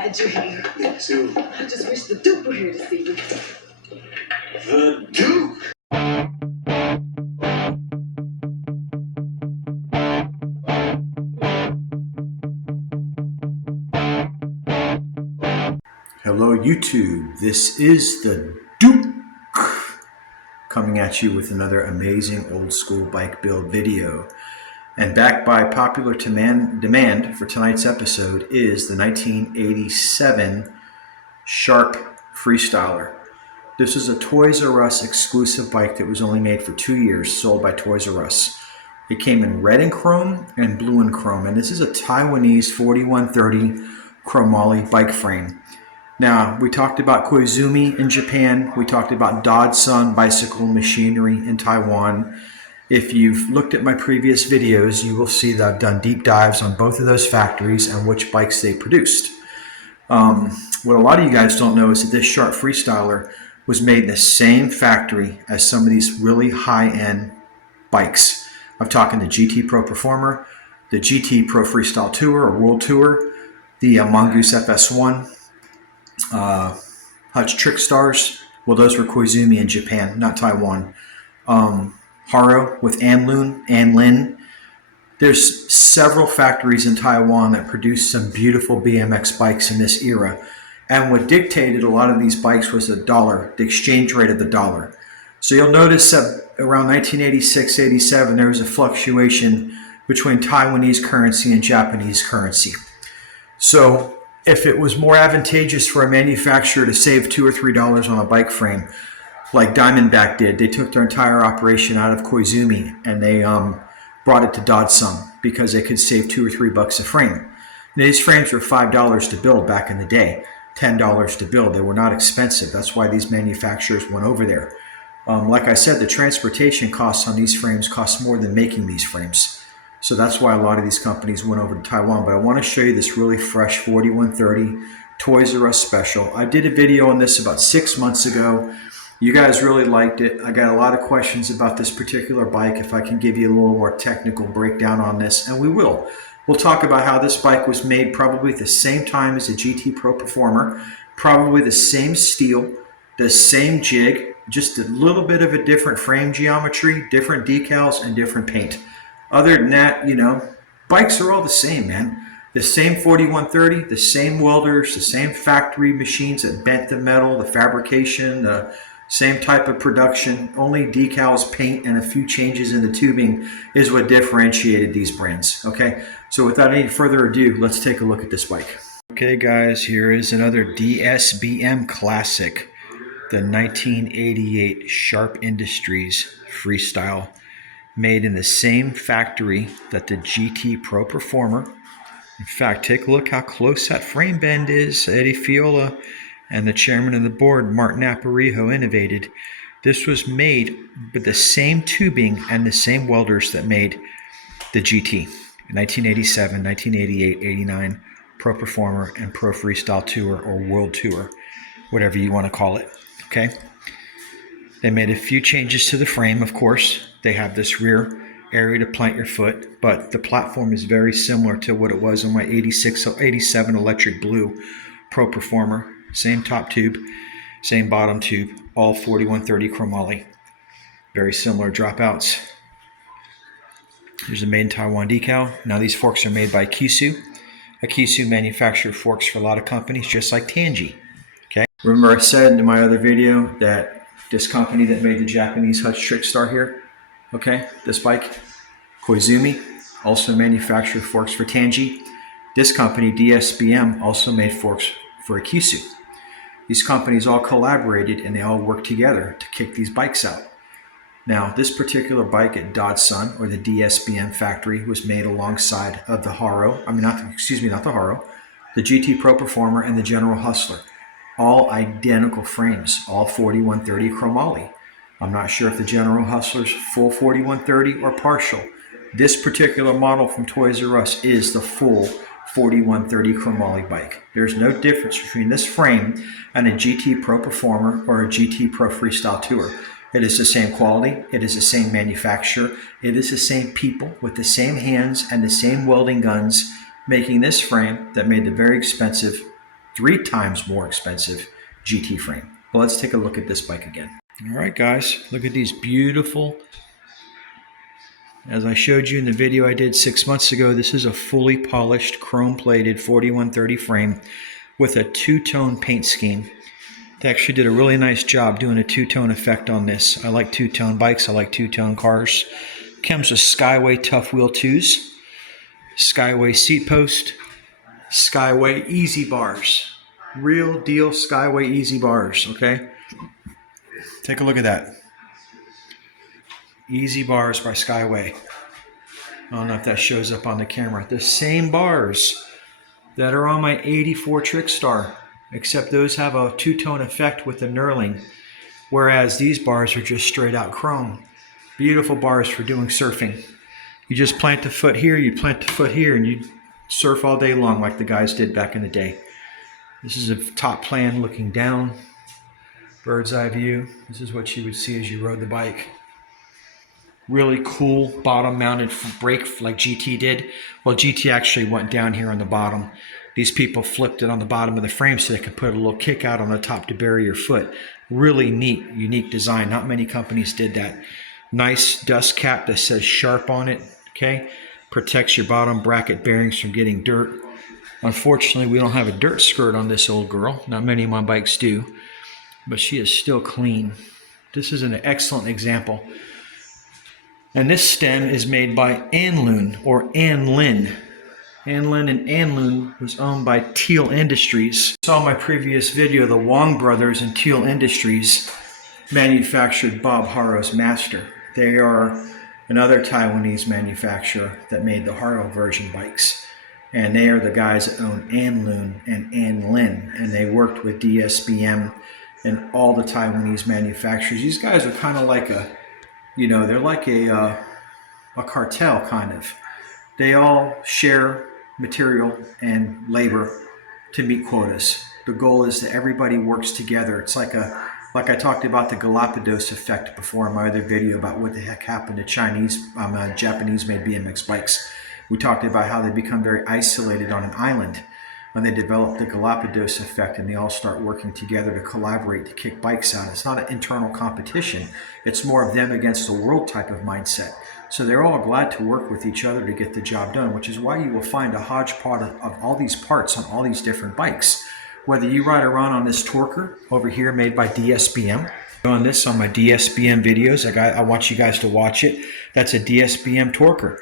glad you're here. Me too. I just wish the Duke were here to see you. The Duke? Hello YouTube, this is the Duke coming at you with another amazing old school bike build video. And backed by popular demand for tonight's episode is the 1987 Sharp Freestyler. This is a Toys R Us exclusive bike that was only made for 2 years, sold by Toys R Us. It came in red and chrome and blue and chrome, and this is a Taiwanese 4130 chromoly bike frame. Now, we talked about Koizumi in Japan. We talked about Dodson bicycle machinery in Taiwan. If you've looked at my previous videos, you will see that I've done deep dives on both of those factories and which bikes they produced. What a lot of you guys don't know is that this Sharp Freestyler was made in the same factory as some of these really high-end bikes. I'm talking the GT Pro Performer, the GT Pro Freestyle Tour or World Tour, the Mongoose FS1, Hutch Trick Stars. Well, those were Koizumi in Japan, not Taiwan. Haro with Anlin. There's several factories in Taiwan that produce some beautiful BMX bikes in this era. And what dictated a lot of these bikes was the dollar, the exchange rate of the dollar. So you'll notice that around 1986-87, there was a fluctuation between Taiwanese currency and Japanese currency. So if it was more advantageous for a manufacturer to save $2 or $3 on a bike frame, like Diamondback did, they took their entire operation out of Koizumi and they brought it to Dodson because they could save $2 or $3 a frame. And these frames were $5 to build back in the day, $10 to build. They were not expensive. That's why these manufacturers went over there. Like I said, the transportation costs on these frames cost more than making these frames. So that's why a lot of these companies went over to Taiwan. But I want to show you this really fresh 4130 Toys R Us special. I did a video on this about 6 months ago. You guys really liked it. I got a lot of questions about this particular bike, if I can give you a little more technical breakdown on this, and we will. We'll talk about how this bike was made probably at the same time as the GT Pro Performer, probably the same steel, the same jig, just a little bit of a different frame geometry, different decals, and different paint. Other than that, you know, bikes are all the same, man. The same 4130, the same welders, the same factory machines that bent the metal, the fabrication, the same type of production, only decals, paint, and a few changes in the tubing is what differentiated these brands, okay? So without any further ado, let's take a look at this bike. Okay guys, here is another DSBM classic, the 1988 Sharp Industries Freestyle, made in the same factory that the GT Pro Performer. In fact, take a look how close that frame bend is. Eddie Fiola and the chairman of the board, Martin Aparijo, innovated. This was made with the same tubing and the same welders that made the GT. 1987, 1988, 89, Pro Performer, and Pro Freestyle Tour or World Tour, whatever you want to call it, okay? They made a few changes to the frame, of course. They have this rear area to plant your foot, but the platform is very similar to what it was on my 86 or 87 electric blue Pro Performer. Same top tube, same bottom tube, all 4130 chromoly. Very similar dropouts. Here's the made in Taiwan decal. Now these forks are made by Kisu. Kisu manufactures forks for a lot of companies, just like Tanji. Okay. Remember I said in my other video that this company that made the Japanese Hutch Trick Star here, okay, this bike, Koizumi, also manufactured forks for Tanji. This company, DSBM, also made forks for Kisu. These companies all collaborated and they all worked together to kick these bikes out. Now, this particular bike at Dodson, or the DSBM factory, was made alongside of the Haro, not the Haro, the GT Pro Performer and the General Hustler. All identical frames, all 4130 chromoly. I'm not sure if the General Hustler's full 4130 or partial. This particular model from Toys R Us is the full 4130 chromoly bike. There's no difference between this frame and a GT Pro Performer or a GT Pro Freestyle Tour. It is the same quality, it is the same manufacturer, it is the same people with the same hands and the same welding guns making this frame that made the very expensive 3 times more expensive GT frame. Well, let's take a look at this bike again. All right, guys, look at these beautiful. As I showed you in the video I did 6 months ago, this is a fully polished, chrome-plated 4130 frame with a two-tone paint scheme. They actually did a really nice job doing a two-tone effect on this. I like two-tone bikes. I like two-tone cars. Comes with Skyway Tough Wheel 2s, Skyway seat post, Skyway easy bars. Real deal Skyway easy bars, okay? Take a look at that. Easy bars by Skyway. I don't know if that shows up on the camera. The same bars that are on my 84 Trickstar, except those have a two-tone effect with the knurling, whereas these bars are just straight out chrome. Beautiful bars for doing surfing. You just plant the foot here, you plant the foot here, and you surf all day long like the guys did back in the day. This is a top plan looking down, bird's eye view. This is what you would see as you rode the bike. Really cool bottom mounted brake like GT did. Well, GT actually went down here on the bottom. These people flipped it on the bottom of the frame so they could put a little kick out on the top to bury your foot. Really neat, unique design. Not many companies did that. Nice dust cap that says Sharp on it, okay? Protects your bottom bracket bearings from getting dirt. Unfortunately, we don't have a dirt skirt on this old girl. Not many of my bikes do, but she is still clean. This is an excellent example. And this stem is made by Anlun or Anlin. Anlin and Anlun was owned by Teal Industries. You saw my previous video, the Wong brothers and Teal Industries manufactured Bob Harrow's Master. They are another Taiwanese manufacturer that made the Harrow version bikes. And they are the guys that own Anlun and Anlin. And they worked with DSBM and all the Taiwanese manufacturers. These guys are kind of like a, you know, they're like a cartel kind of. They all share material and labor to meet quotas. The goal is that everybody works together. It's like I talked about the Galapagos effect before in my other video about what the heck happened to Japanese-made BMX bikes. We talked about how they become very isolated on an island when they develop the Galapagos effect and they all start working together to collaborate to kick bikes out. It's not an internal competition. It's more of them against the world type of mindset. So they're all glad to work with each other to get the job done, which is why you will find a hodgepodge of all these parts on all these different bikes. Whether you ride around on this Torker over here made by DSBM, on this on my DSBM videos, I want you guys to watch it. That's a DSBM Torker.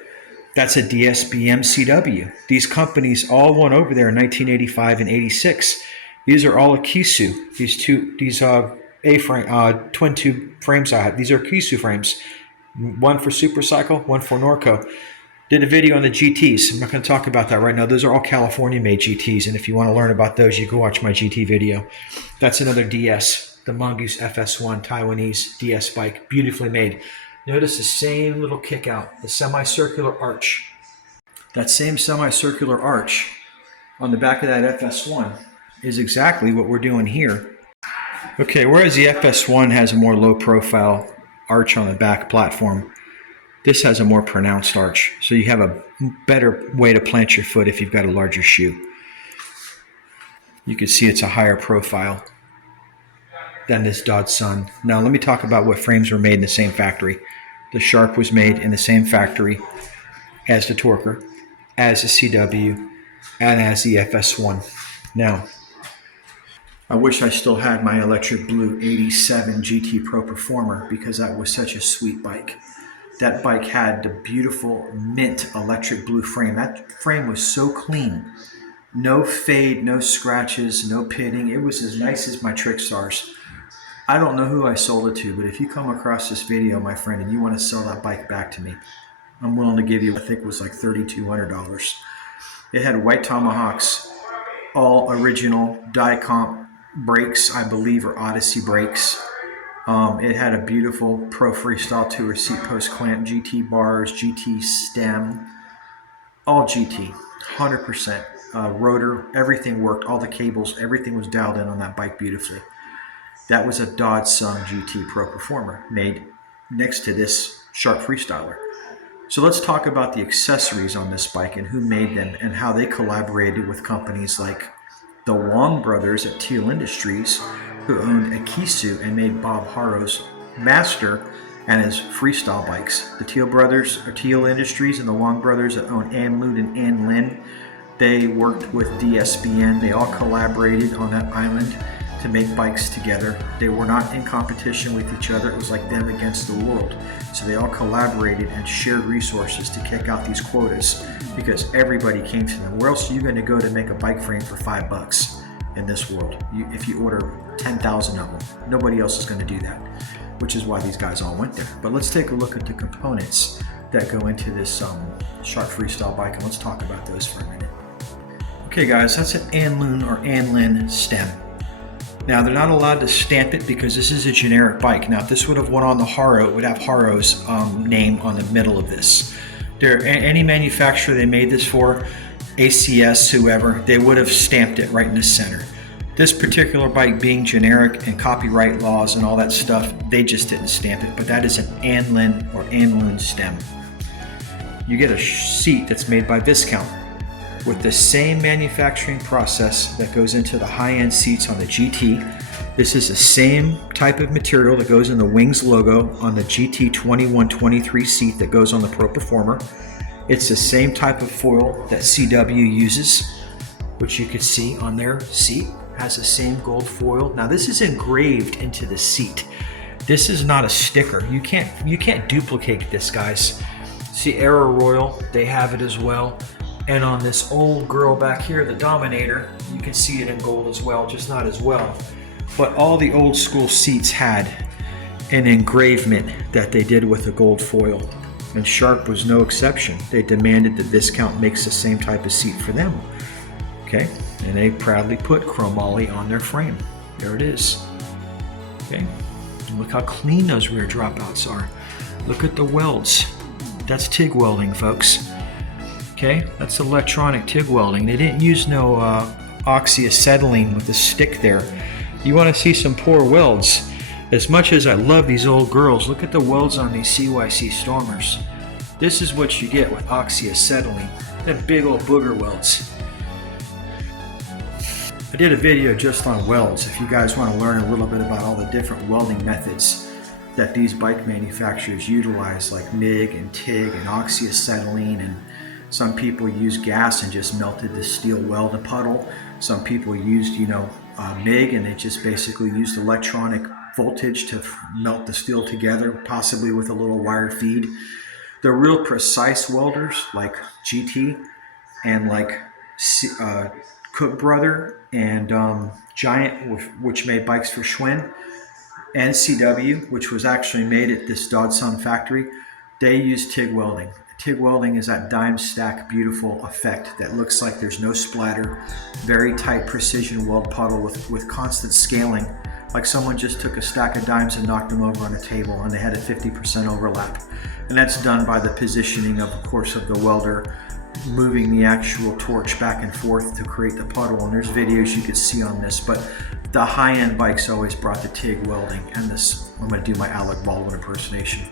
That's a DSBM CW. These companies all went over there in 1985 and 86. These are all Akisu. These A-frame, twin tube frames I have. These are Akisu frames. One for Supercycle, one for Norco. Did a video on the GTs. I'm not going to talk about that right now. Those are all California-made GTs, and if you want to learn about those, you go watch my GT video. That's another DS, the Mongoose FS1 Taiwanese DS bike, beautifully made. Notice the same little kick out, the semicircular arch. That same semicircular arch on the back of that FS1 is exactly what we're doing here. Okay, whereas the FS1 has a more low profile arch on the back platform, this has a more pronounced arch. So you have a better way to plant your foot if you've got a larger shoe. You can see it's a higher profile than this Dodson. Now let me talk about what frames were made in the same factory. The Sharp was made in the same factory as the Torker, as the CW, and as the FS1. Now, I wish I still had my electric blue 87 GT Pro Performer because that was such a sweet bike. That bike had the beautiful mint electric blue frame. That frame was so clean. No fade, no scratches, no pitting. It was as nice as my Trickstars. I don't know who I sold it to, but if you come across this video, my friend, and you want to sell that bike back to me, I'm willing to give you, I think it was like $3,200. It had white Tomahawks, all original die-comp brakes, I believe, or Odyssey brakes. It had a beautiful Pro Freestyle Tour seat post clamp, GT bars, GT stem, all GT, 100%. Rotor, everything worked, all the cables, everything was dialed in on that bike beautifully. That was a Dodson GT Pro Performer made next to this Sharp Freestyler. So let's talk about the accessories on this bike and who made them and how they collaborated with companies like the Wong Long brothers at Teal Industries, who owned Akisu and made Bob Harrow's Master and his Freestyle bikes. The Teal brothers are Teal Industries, and the Long brothers that own Anlun and Anlin, they worked with DSBN. They all collaborated on that island to make bikes together. They were not in competition with each other. It was like them against the world. So they all collaborated and shared resources to kick out these quotas, because everybody came to them. Where else are you going to go to make a bike frame for $5 in this world? If you order 10,000 of them, nobody else is going to do that, which is why these guys all went there. But let's take a look at the components that go into this Shark Freestyle bike, and let's talk about those for a minute. Okay guys, that's an Anlun or Anlin stem. Now they're not allowed to stamp it because this is a generic bike. Now if this would have went on the Haro, it would have Haro's name on the middle of this. Any manufacturer they made this for, ACS, whoever, they would have stamped it right in the center. This particular bike being generic and copyright laws and all that stuff, they just didn't stamp it, but that is an Anlin or Anlun stem. You get a seat that's made by Viscount with the same manufacturing process that goes into the high-end seats on the GT. This is the same type of material that goes in the Wings logo on the GT 2123 seat that goes on the Pro Performer. It's the same type of foil that CW uses, which you can see on their seat. Has the same gold foil. Now this is engraved into the seat. This is not a sticker. You can't duplicate this, guys. See Aero Royal, they have it as well. And on this old girl back here, the Dominator, you can see it in gold as well, just not as well. But all the old school seats had an engravement that they did with a gold foil. And Sharp was no exception. They demanded that Viscount makes the same type of seat for them. Okay, and they proudly put chromoly on their frame. There it is. Okay, and look how clean those rear dropouts are. Look at the welds. That's TIG welding, folks. Okay, that's electronic TIG welding. They didn't use no oxyacetylene with the stick there. You want to see some poor welds. As much as I love these old girls, look at the welds on these CYC Stormers. This is what you get with oxyacetylene. Them big old booger welds. I did a video just on welds. If you guys want to learn a little bit about all the different welding methods that these bike manufacturers utilize, like MIG and TIG and oxyacetylene, and some people used gas and just melted the steel weld a puddle. Some people used, MIG, and they just basically used electronic voltage to melt the steel together, possibly with a little wire feed. The real precise welders like GT and like Cook Brother and Giant, which made bikes for Schwinn, and CW, which was actually made at this Dodson factory, they use TIG welding. TIG welding is that dime stack beautiful effect that looks like there's no splatter, very tight precision weld puddle with constant scaling, like someone just took a stack of dimes and knocked them over on a table and they had a 50% overlap. And that's done by the positioning of course of the welder moving the actual torch back and forth to create the puddle, and there's videos you could see on this, but the high-end bikes always brought the TIG welding. And this, I'm going to do my Alec Baldwin impersonation.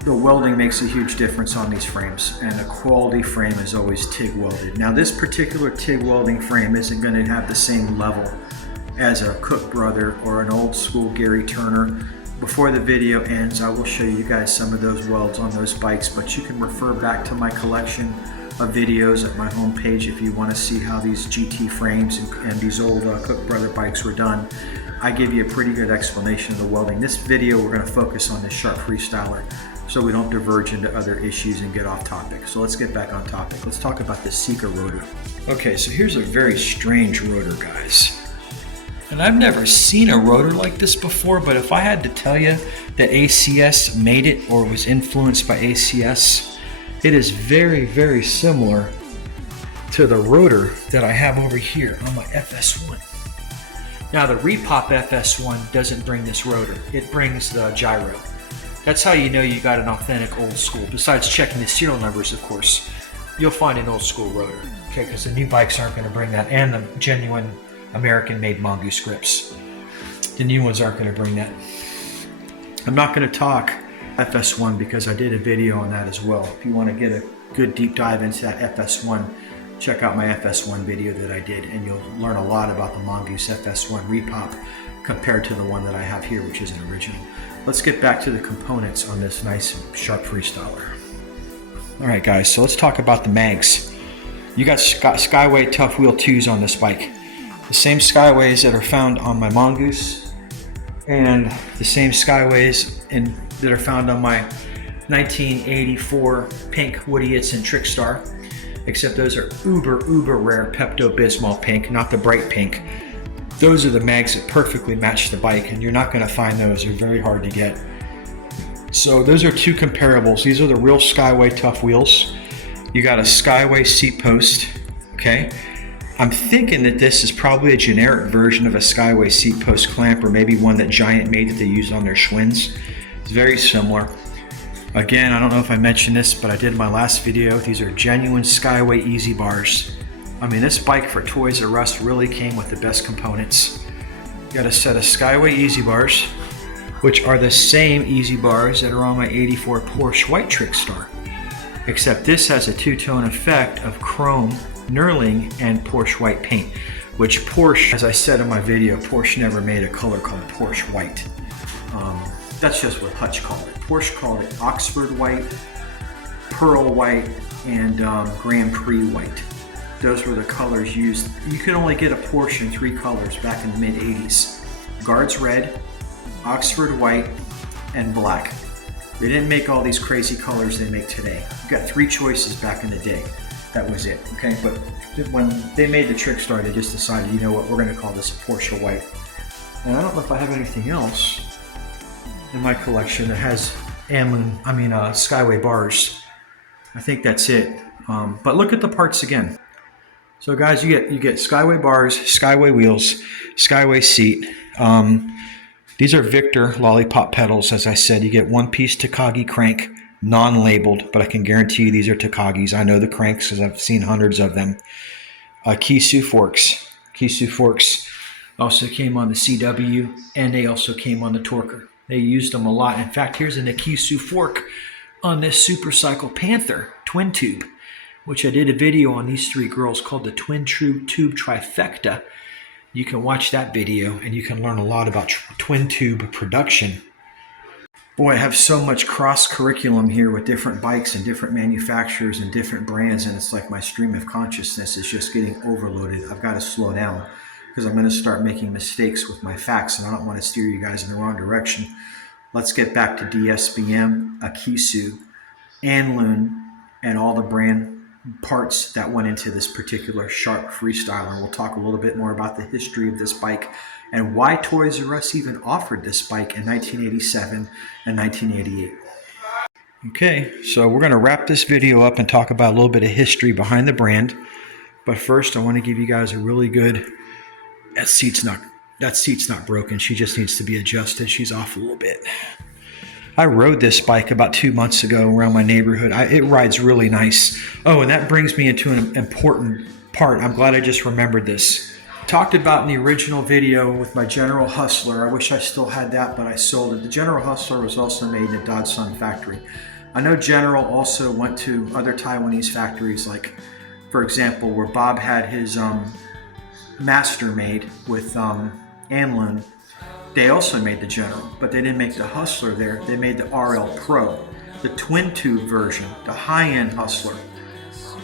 The welding makes a huge difference on these frames, and a quality frame is always TIG welded. Now this particular TIG welding frame isn't going to have the same level as a Cook Brother or an old school Gary Turner. Before the video ends, I will show you guys some of those welds on those bikes, but you can refer back to my collection of videos at my homepage if you want to see how these GT frames and these old Cook Brother bikes were done. I give you a pretty good explanation of the welding. This video we're going to focus on this Sharp Freestyler, so we don't diverge into other issues and get off topic. So let's get back on topic. Let's talk about the Seeker rotor. Okay, so here's a very strange rotor, guys. And I've never seen a rotor like this before, but if I had to tell you that ACS made it or was influenced by ACS, it is very, very similar to the rotor that I have over here on my FS1. Now the Repop FS1 doesn't bring this rotor, it brings the gyro. That's how you know you got an authentic old school. Besides checking the serial numbers, of course, you'll find an old school rotor. Okay, because the new bikes aren't going to bring that, and the genuine American-made Mongoose grips. The new ones aren't going to bring that. I'm not going to talk FS1 because I did a video on that as well. If you want to get a good deep dive into that FS1, check out my FS1 video that I did, and you'll learn a lot about the Mongoose FS1 repop compared to the one that I have here, which is an original. Let's get back to the components on this nice sharp Freestyler. All right guys, so let's talk about the mags. You got Skyway Tough Wheel 2s on this bike. The same Skyways that are found on my Mongoose and the same Skyways that are found on my 1984 pink Woody Itson Trickstar, except those are uber rare Pepto-Bismol pink, not the bright pink. Those are the mags that perfectly match the bike, and you're not going to find those. They're very hard to get. So those are two comparables. These are the real Skyway Tough wheels. You got a Skyway seat post, okay? I'm thinking that this is probably a generic version of a Skyway seat post clamp, or maybe one that Giant made that they used on their Schwinn's. It's very similar. Again, I don't know if I mentioned this, but I did in my last video. These are genuine Skyway Easy Bars. I mean, this bike for Toys R Us really came with the best components. You got a set of Skyway Easy Bars, which are the same Easy Bars that are on my 84 Porsche White Trickstar. Except this has a two-tone effect of chrome, knurling, and Porsche White paint, which Porsche, as I said in my video, Porsche never made a color called Porsche White. That's just what Hutch called it. Porsche called it Oxford White, Pearl White, and Grand Prix White. Those were the colors used. You could only get a Porsche in 3 colors back in the mid-80s. Guards Red, Oxford White, and Black. They didn't make all these crazy colors they make today. You got 3 choices back in the day. That was it, okay? But when they made the Trickstar, they just decided, you know what, we're gonna call this a Porsche White. And I don't know if I have anything else in my collection that has Skyway bars. I think that's it. But look at the parts again. So guys, you get Skyway bars, Skyway wheels, Skyway seat. These are Victor lollipop pedals. As I said, you get 1-piece Takagi crank, non-labeled, but I can guarantee you these are Takagis. I know the cranks because I've seen hundreds of them. Kisu forks. Kisu forks also came on the CW, and they also came on the Torker. They used them a lot. In fact, here's a Nikisu fork on this Supercycle Panther twin tube, which I did a video on these 3 girls called the Twin Tube Trifecta. You can watch that video and you can learn a lot about twin tube production. Boy, I have so much cross curriculum here with different bikes and different manufacturers and different brands, and it's like my stream of consciousness is just getting overloaded. I've got to slow down because I'm going to start making mistakes with my facts, and I don't want to steer you guys in the wrong direction. Let's get back to DSBM, Akisu, Anlun, and all the brand parts that went into this particular sharp Freestyler. We'll talk a little bit more about the history of this bike and why Toys R Us even offered this bike in 1987 and 1988. Okay, so we're going to wrap this video up and talk about a little bit of history behind the brand. But first, I want to give you guys a really good... That seat's not broken. She just needs to be adjusted. She's off a little bit. I rode this bike about 2 months ago around my neighborhood. It rides really nice. Oh, and that brings me into an important part. I'm glad I just remembered this. Talked about in the original video with my General Hustler. I wish I still had that, but I sold it. The General Hustler was also made in a Dodson factory. I know General also went to other Taiwanese factories, like, for example, where Bob had his Master made with Anlun. They also made the General, but they didn't make the Hustler there. They made the RL Pro, the twin tube version, the high-end Hustler.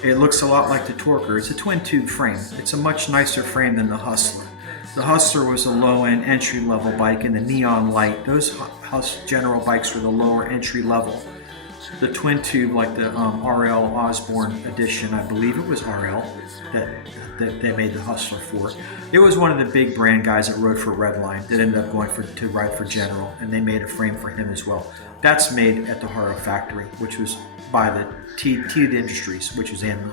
It looks a lot like the Torker. It's a twin tube frame. It's a much nicer frame than the Hustler. The Hustler was a low-end entry-level bike in the neon light. Those General bikes were the lower entry level. The twin tube, like the RL Osborne edition, I believe it was RL that they made the Hustler for. It was one of the big brand guys that rode for Redline that ended up going to ride for General, and they made a frame for him as well. That's made at the Haro factory, which was by the Teed Industries, which is in.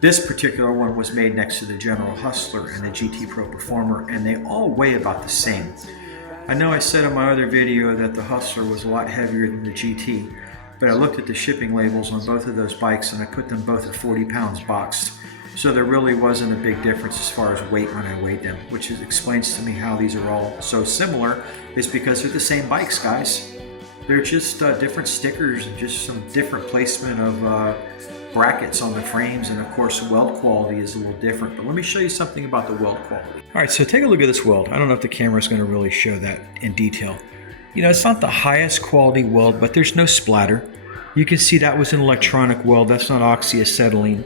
This particular one was made next to the General Hustler and the GT Pro Performer, and they all weigh about the same. I know I said in my other video that the Hustler was a lot heavier than the GT, but I looked at the shipping labels on both of those bikes and I put them both at 40 pounds boxed. So there really wasn't a big difference as far as weight when I weighed them, which explains to me how these are all so similar, is because they're the same bikes, guys. They're just different stickers and just some different placement of brackets on the frames, and of course weld quality is a little different. But let me show you something about the weld quality. All right, so take a look at this weld. I don't know if the camera is going to really show that in detail. You know, it's not the highest quality weld, but there's no splatter. You can see that was an electronic weld. That's not oxyacetylene.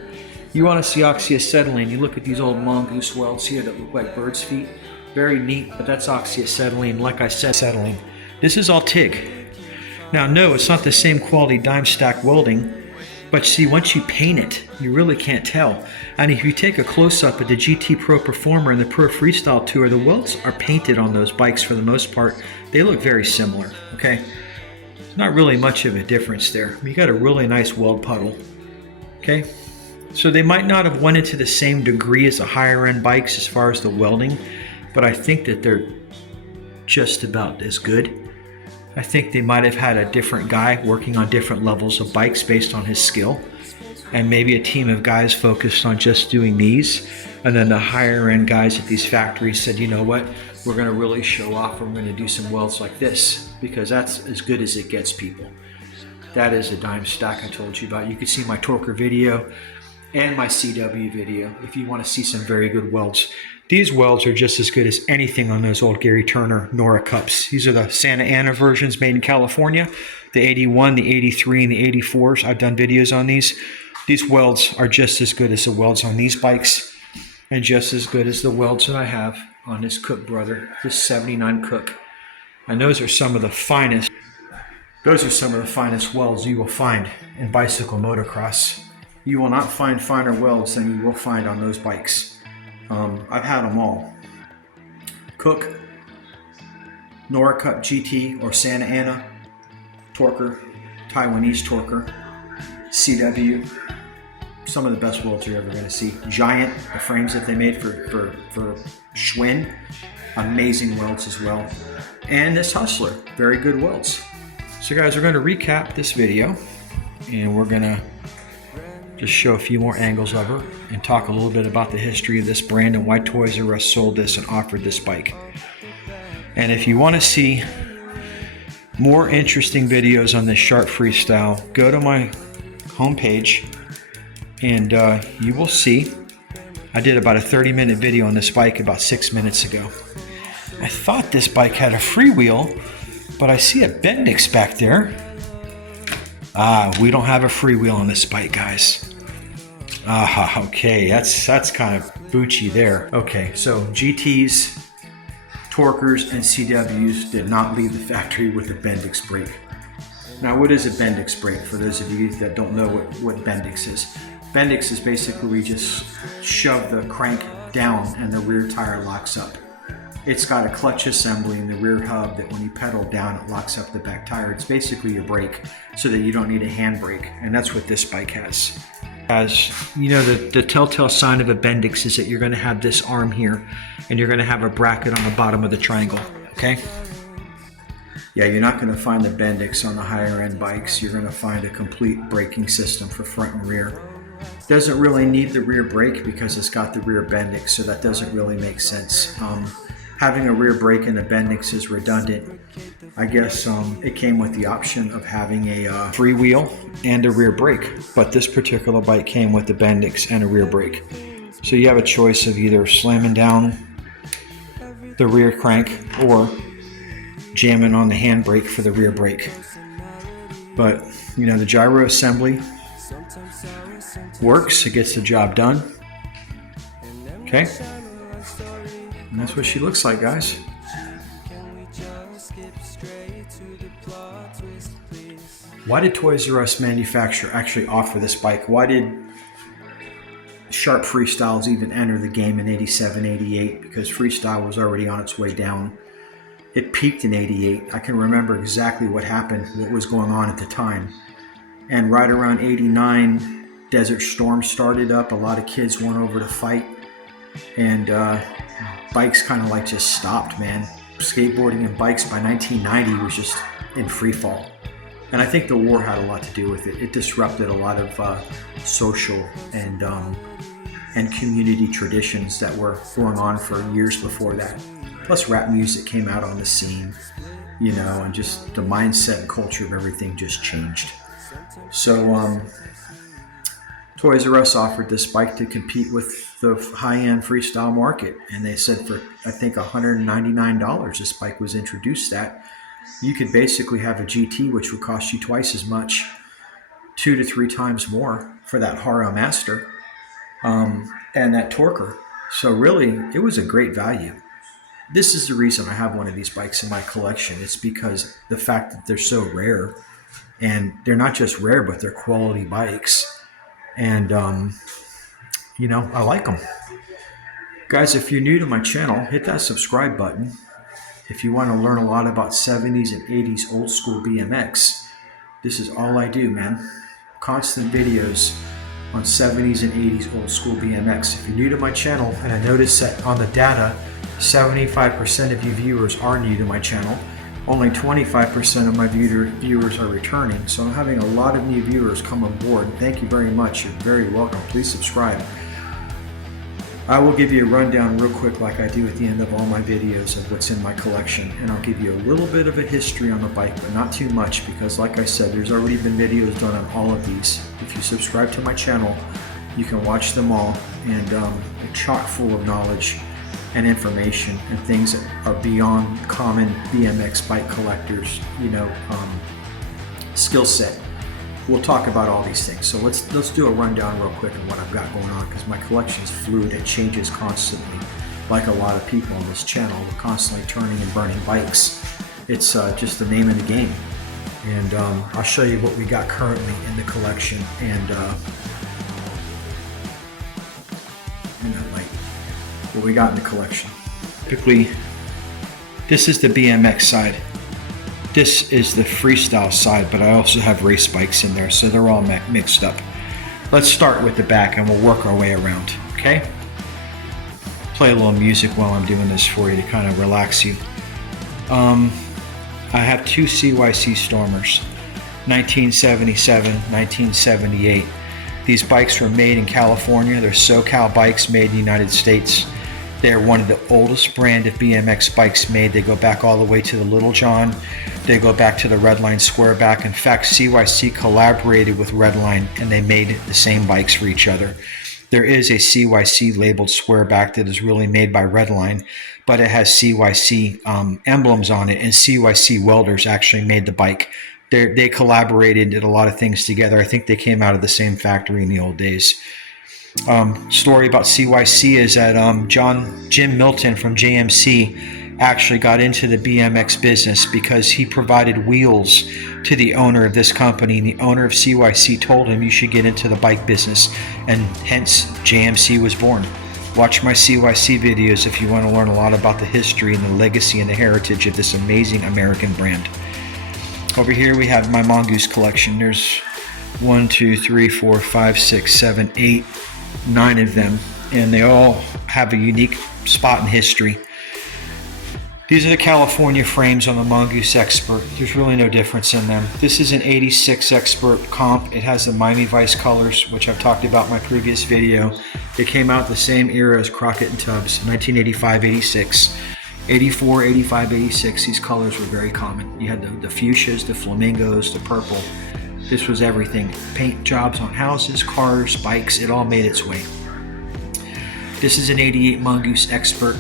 You want to see oxyacetylene, you look at these old mongoose welds here that look like bird's feet. Very neat, but that's oxyacetylene. Like I said, acetylene. This is all TIG. Now, no, it's not the same quality dime stack welding, but see, once you paint it, you really can't tell. And if you take a close-up at the GT Pro Performer and the Pro Freestyle Tour, the welds are painted on those bikes for the most part. They look very similar, okay? Not really much of a difference there. You got a really nice weld puddle, okay? So they might not have went into the same degree as the higher-end bikes as far as the welding, but I think that they're just about as good. I think they might have had a different guy working on different levels of bikes based on his skill, and maybe a team of guys focused on just doing these, and then the higher end guys at these factories said, you know what, we're going to really show off, we're going to do some welds like this, because that's as good as it gets, people. That is a dime stack I told you about. You can see my Torker video and my CW video if you want to see some very good welds. These welds are just as good as anything on those old Gary Turner Nora cups. These are the Santa Ana versions made in California, the 81, the 83, and the 84s. I've done videos on these. These welds are just as good as the welds on these bikes, and just as good as the welds that I have on this Cook brother, this 79 Cook. And those are some of the finest welds you will find in bicycle motocross. You will not find finer welds than you will find on those bikes. I've had them all. Cook, Nora Cup GT or Santa Ana, Torker, Taiwanese Torker, CW. Some of the best welds you're ever going to see. Giant, the frames that they made for Schwinn, amazing welds as well. And this Hustler, very good welds. So guys, we're going to recap this video, and we're going to just show a few more angles of her and talk a little bit about the history of this brand and why Toys R Us sold this and offered this bike. And if you want to see more interesting videos on this Sharp Freestyle, go to my homepage and you will see I did about a 30-minute video on this bike about 6 minutes ago. I thought this bike had a freewheel, but I see a Bendix back there. We don't have a freewheel on this bike, guys. Okay, that's kind of Bucci there. Okay, so GTs, Torkers, and CWs did not leave the factory with a Bendix brake. Now, what is a Bendix brake? For those of you that don't know what Bendix is. Bendix is basically we just shove the crank down and the rear tire locks up. It's got a clutch assembly in the rear hub that when you pedal down, it locks up the back tire. It's basically your brake so that you don't need a hand brake, and that's what this bike has. As you know, the telltale sign of a Bendix is that you're going to have this arm here, and you're going to have a bracket on the bottom of the triangle, okay? Yeah, you're not going to find the Bendix on the higher end bikes. You're going to find a complete braking system for front and rear. Doesn't really need the rear brake because it's got the rear Bendix, so that doesn't really make sense. Having a rear brake in a Bendix is redundant. I guess it came with the option of having a freewheel and a rear brake, but this particular bike came with the Bendix and a rear brake. So you have a choice of either slamming down the rear crank or jamming on the handbrake for the rear brake. But you know, the gyro assembly works, it gets the job done. Okay, and that's what she looks like, guys. Why did Toys R Us manufacturer actually offer this bike? Why did Sharp Freestyles even enter the game in 87, 88? Because Freestyle was already on its way down. It peaked in 88. I can remember exactly what happened, what was going on at the time. And right around 89, Desert Storm started up. A lot of kids went over to fight. And bikes kind of like just stopped, man. Skateboarding and bikes by 1990 was just in free fall. And I think the war had a lot to do with it. It disrupted a lot of social and community traditions that were going on for years before that. Plus rap music came out on the scene. you know, and just the mindset and culture of everything just changed. So Toys R Us offered this bike to compete with the high-end freestyle market, and they said for I think $199 this bike was introduced at, you could basically have a GT which would cost you twice as much, 2 to 3 times more for that Haro Master and that Torquer. So really, it was a great value. This is the reason I have one of these bikes in my collection. It's because the fact that they're so rare, and they're not just rare, but they're quality bikes. And, you know, I like them. Guys, if you're new to my channel, hit that subscribe button. If you want to learn a lot about 70s and 80s old school BMX, this is all I do, man. Constant videos on 70s and 80s old school BMX. If you're new to my channel, and I notice that on the data, 75% of you viewers are new to my channel. Only 25% of my viewers are returning, so I'm having a lot of new viewers come on board. Thank you very much. You're very welcome. Please subscribe. I will give you a rundown real quick like I do at the end of all my videos of what's in my collection, and I'll give you a little bit of a history on the bike, but not too much, because like I said, there's already been videos done on all of these. If you subscribe to my channel, you can watch them all, and they're chock full of knowledge and information and things that are beyond common BMX bike collectors, you know, skill set. We'll talk about all these things. So let's do a rundown real quick of what I've got going on, because my collection is fluid. It changes constantly. Like a lot of people on this channel, we're constantly turning and burning bikes. It's just the name of the game. And I'll show you what we got currently in the collection, and what we got in the collection. Typically, this is the BMX side. This is the freestyle side, but I also have race bikes in there, so they're all mixed up. Let's start with the back and we'll work our way around, okay? Play a little music while I'm doing this for you to kind of relax you. I have 2 CYC Stormers, 1977, 1978. These bikes were made in California. They're SoCal bikes made in the United States. They're one of the oldest brand of BMX bikes made. They go back all the way to the Little John. They go back to the Redline Squareback. In fact, CYC collaborated with Redline and they made the same bikes for each other. There is a CYC labeled Squareback that is really made by Redline, but it has CYC emblems on it, and CYC welders actually made the bike. They collaborated, did a lot of things together. I think they came out of the same factory in the old days. Story about CYC is that Jim Milton from JMC actually got into the BMX business because he provided wheels to the owner of this company, and the owner of CYC told him you should get into the bike business, and hence JMC was born. Watch my CYC videos if you want to learn a lot about the history and the legacy and the heritage of this amazing American brand. Over here we have my Mongoose collection. There's 1, 2, 3, 4, 5, 6, 7, 8, 9 of them, and they all have a unique spot in history. These are the California frames on the Mongoose Expert. There's really no difference in them. This is an 86 Expert comp. It has the Miami Vice colors, which I've talked about in my previous video. They came out the same era as Crockett and Tubbs, 1985, 86. 84, 85, 86, these colors were very common. You had the fuchsias, the flamingos, the purple. This was everything. Paint jobs on houses, cars, bikes, it all made its way. This is an 88 Mongoose Expert.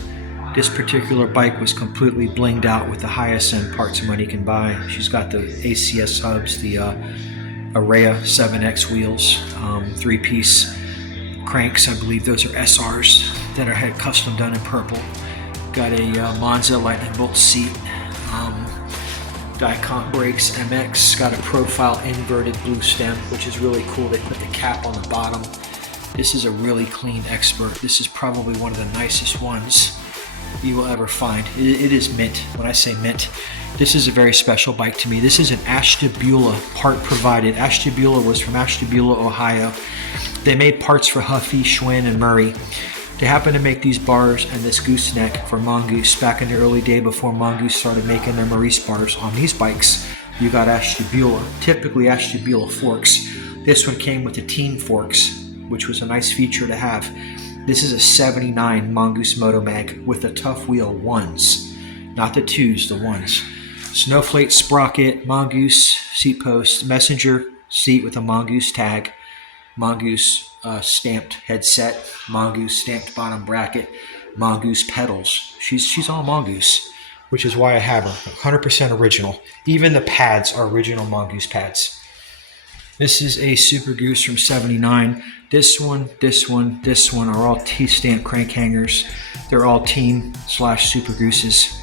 This particular bike was completely blinged out with the highest end parts money can buy. She's got the ACS hubs, the Area 7X wheels, 3-piece cranks. I believe those are SRs that are had custom done in purple. Got a Monza Lightning Bolt seat, Dicont brakes, MX. Got a profile inverted blue stem, which is really cool. They put the cap on the bottom. This is a really clean Expert. This is probably one of the nicest ones you will ever find. It is mint. When I say mint, this is a very special bike to me. This is an Ashtabula part provided. Ashtabula was from Ashtabula, Ohio. They made parts for Huffy, Schwinn, and Murray. They happened to make these bars and this gooseneck for Mongoose back in the early day before Mongoose started making their Maurice bars. On these bikes, you got Ashtabula, typically Ashtabula forks. This one came with the teen forks, which was a nice feature to have. This is a 79 Mongoose Motomag with the tough wheel ones, not the twos, the ones. Snowflake sprocket, mongoose seat post, messenger seat with a mongoose tag, mongoose stamped headset, mongoose stamped bottom bracket, mongoose pedals. She's all mongoose, which is why I have her. 100% original. Even the pads are original mongoose pads. This is a Super Goose from 79. This one are all T-stamp crank hangers. They're all team/Super Gooses.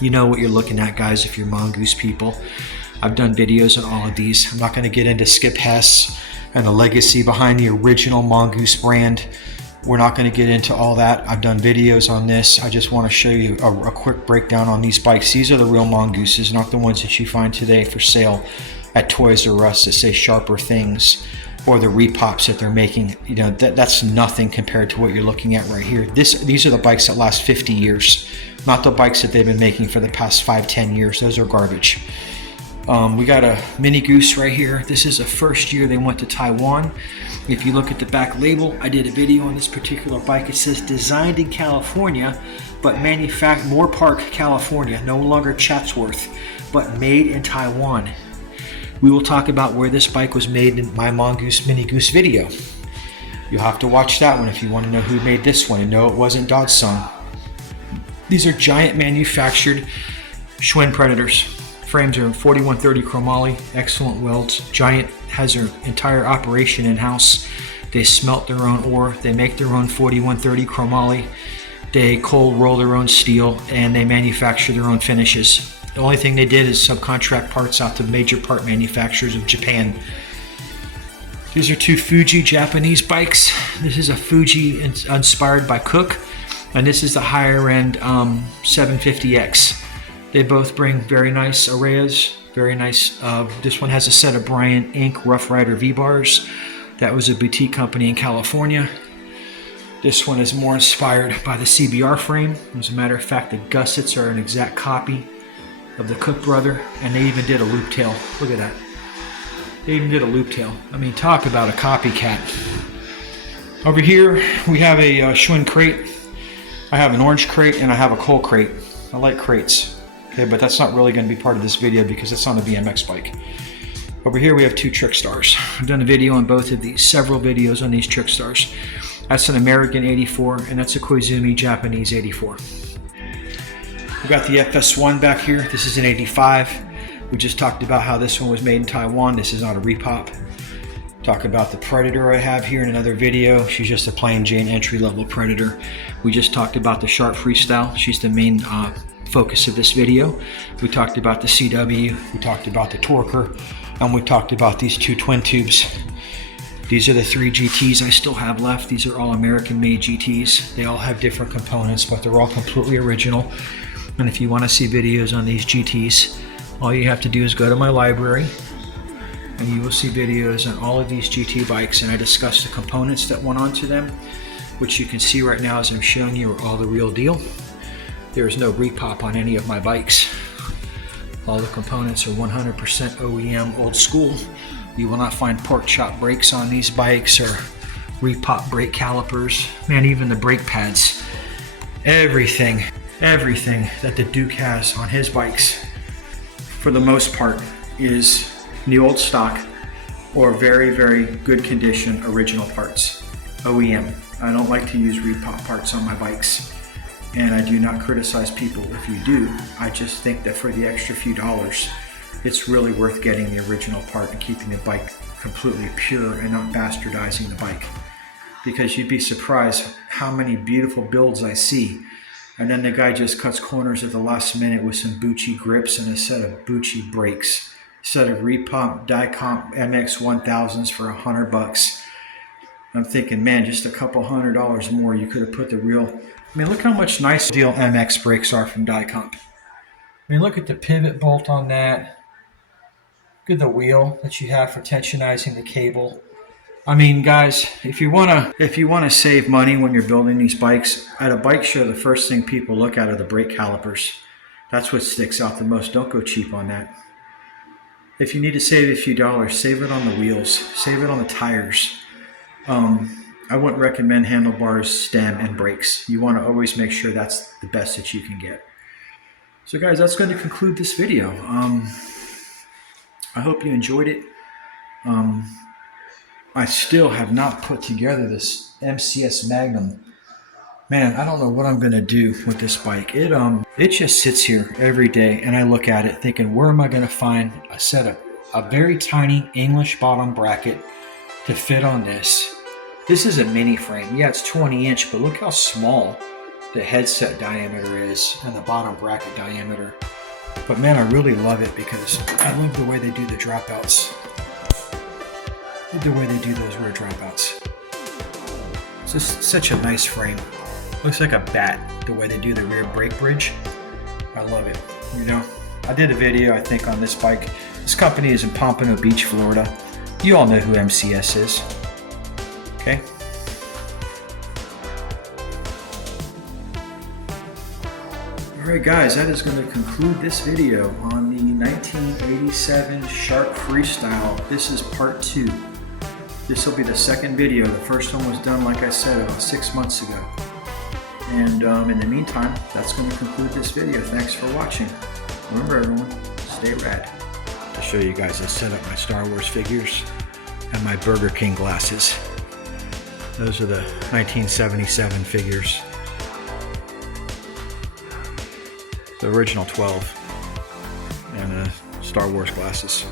You know what you're looking at, guys, if you're mongoose people. I've done videos on all of these. I'm not going to get into Skip Hess and the legacy behind the original mongoose brand. We're not going to get into all that. I've done videos on this. I just want to show you a quick breakdown on these bikes. These are the real mongooses, not the ones that you find today for sale at Toys R Us that say Sharper Things, or the repops that they're making. You know, that's nothing compared to what you're looking at right here. These are the bikes that last 50 years, not the bikes that they've been making for the past 5-10 years. Those are garbage. We got a Mini Goose right here. This is the first year they went to Taiwan. If you look at the back label, I did a video on this particular bike. It says designed in California, but manufactured Moorpark, California, no longer Chatsworth, but made in Taiwan. We will talk about where this bike was made in my Mongoose Mini Goose video. You'll have to watch that one if you want to know who made this one, and no, it wasn't Dodson. These are giant manufactured Schwinn Predators. Frames are 4130 chromoly, excellent welds. Giant has their entire operation in-house. They smelt their own ore. They make their own 4130 chromoly. They cold roll their own steel, and they manufacture their own finishes. The only thing they did is subcontract parts out to major part manufacturers of Japan. These are two Fuji Japanese bikes. This is a Fuji inspired by Cook, and this is the higher end 750X. They both bring very nice arrays, very nice. This one has a set of Bryant Inc. Rough Rider V-bars. That was a boutique company in California. This one is more inspired by the CBR frame. As a matter of fact, the gussets are an exact copy of the Cook brother, and they even did a loop tail. Look at that. They even did a loop tail. I mean, talk about a copycat. Over here, we have a Schwinn crate. I have an orange crate and I have a coal crate. I like crates. Okay, but that's not really going to be part of this video because it's on a BMX bike. Over here we have two Trick Stars. I've done a video on both of these, several videos on these Trick Stars. That's an American 84 and that's a Koizumi Japanese 84. We got the FS1 back here. This is an 85. We just talked about how this one was made in Taiwan. This is not a repop. Talk about the Predator I have here in another video. She's just a plain Jane entry-level Predator. We just talked about the Sharp Freestyle. She's the main focus of this video. We talked about the CW. We talked about the Torquer. And we talked about these two twin tubes. These are the 3 GTs I still have left. These are all American-made GTs. They all have different components, but they're all completely original. And if you want to see videos on these GTs, all you have to do is go to my library and you will see videos on all of these GT bikes, and I discuss the components that went onto them, which you can see right now as I'm showing you are all the real deal. There is no repop on any of my bikes. All the components are 100% OEM old school. You will not find pork chop brakes on these bikes or repop brake calipers. Man, even the brake pads, everything that the Duke has on his bikes, for the most part, is new old stock or very, very good condition original parts, OEM. I don't like to use repop parts on my bikes, and I do not criticize people if you do. I just think that for the extra few dollars, it's really worth getting the original part and keeping the bike completely pure and not bastardizing the bike, because you'd be surprised how many beautiful builds I see. And then the guy just cuts corners at the last minute with some Bucci grips and a set of Bucci brakes, a set of repop die-comp MX 1000s for $100. I'm thinking, man, just a couple $100 more, you could have put the real. I mean, look how much nice deal MX brakes are from die-comp. I mean, look at the pivot bolt on that. Look at the wheel that you have for tensionizing the cable. I mean, guys, if you wanna save money when you're building these bikes, at a bike show, the first thing people look at are the brake calipers. That's what sticks out the most. Don't go cheap on that. If you need to save a few dollars, save it on the wheels, save it on the tires. I wouldn't recommend handlebars, stem, and brakes. You want to always make sure that's the best that you can get. So guys, that's going to conclude this video. I hope you enjoyed it. I still have not put together this MCS Magnum. Man, I don't know what I'm going to do with this bike. It just sits here every day, and I look at it thinking, where am I going to find a very tiny English bottom bracket to fit on this? This is a mini frame. Yeah, it's 20 inch, but look how small the headset diameter is and the bottom bracket diameter. But man, I really love it because I love the way they do the dropouts. Look the way they do those rear dropouts. It's just such a nice frame. Looks like a bat, the way they do the rear brake bridge. I love it. You know, I did a video, I think, on this bike. This company is in Pompano Beach, Florida. You all know who MCS is. Okay. Alright guys, that is going to conclude this video on the 1987 Shark Freestyle. This is part 2. This will be the second video. The first one was done, like I said, about 6 months ago. And in the meantime, that's going to conclude this video. Thanks for watching. Remember everyone, stay rad. To show you guys, I set up my Star Wars figures and my Burger King glasses. Those are the 1977 figures. The original 12. And Star Wars glasses.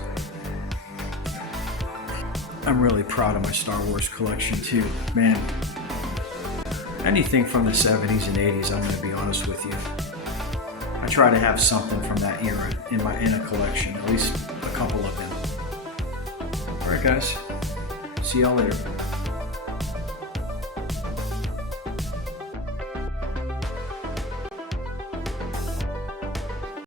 I'm really proud of my Star Wars collection too. Man, anything from the 70s and 80s, I'm going to be honest with you. I try to have something from that era in a collection, at least a couple of them. Alright guys, see y'all later.